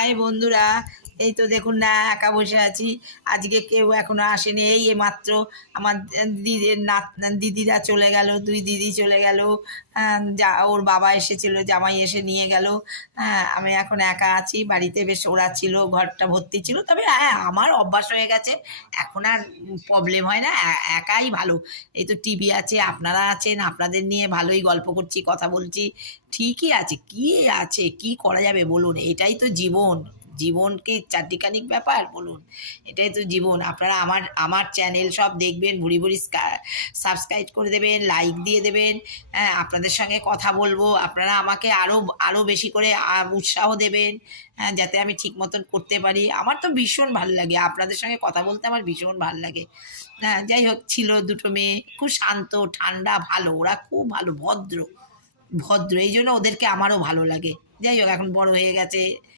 High বন্ধুরা, এই তো দেখুন না একা বসে আছি। আজকে কেউ এখনো আসেনি। এই মাত্র আমার দিদিরা চলে গেল, দুই দিদি চলে গেল। যা ওর বাবা এসেছিল, জামাই এসে নিয়ে গেল। হ্যাঁ, আমি এখন একা আছি বাড়িতে। বেশ ওরা ছিল, ঘরটা ভর্তি ছিল। তবে হ্যাঁ, আমার অভ্যাস হয়ে গেছে, এখন আর প্রবলেম হয় না। একাই ভালো। এই তো টিভি আছে, আপনারা আছেন, আপনাদের নিয়ে ভালোই গল্প করছি, কথা বলছি। ঠিকই আছে, কি আছে, কি করা যাবে বলুন? এটাই তো জীবন। জীবন কি চারটিখানিক ব্যাপার বলুন? এটাই তো জীবন। আপনারা আমার আমার চ্যানেল সব দেখবেন, ভুড়ি ভুড়ি সাবস্ক্রাইব করে দেবেন, লাইক দিয়ে দেবেন। হ্যাঁ, আপনাদের সঙ্গে কথা বলবো, আপনারা আমাকে আরও আরও বেশি করে উৎসাহ দেবেন। হ্যাঁ, যাতে আমি ঠিক মতন করতে পারি। আমার তো ভীষণ ভালো লাগে আপনাদের সঙ্গে কথা বলতে, আমার ভীষণ ভালো লাগে। হ্যাঁ, যাই হোক, ছিল দুটো মেয়ে, খুব শান্ত, ঠান্ডা, ভালো। ওরা খুব ভালো, ভদ্র ভদ্র, এই জন্য ওদেরকে আমারও ভালো লাগে। যাই হোক, এখন বড় হয়ে গেছে।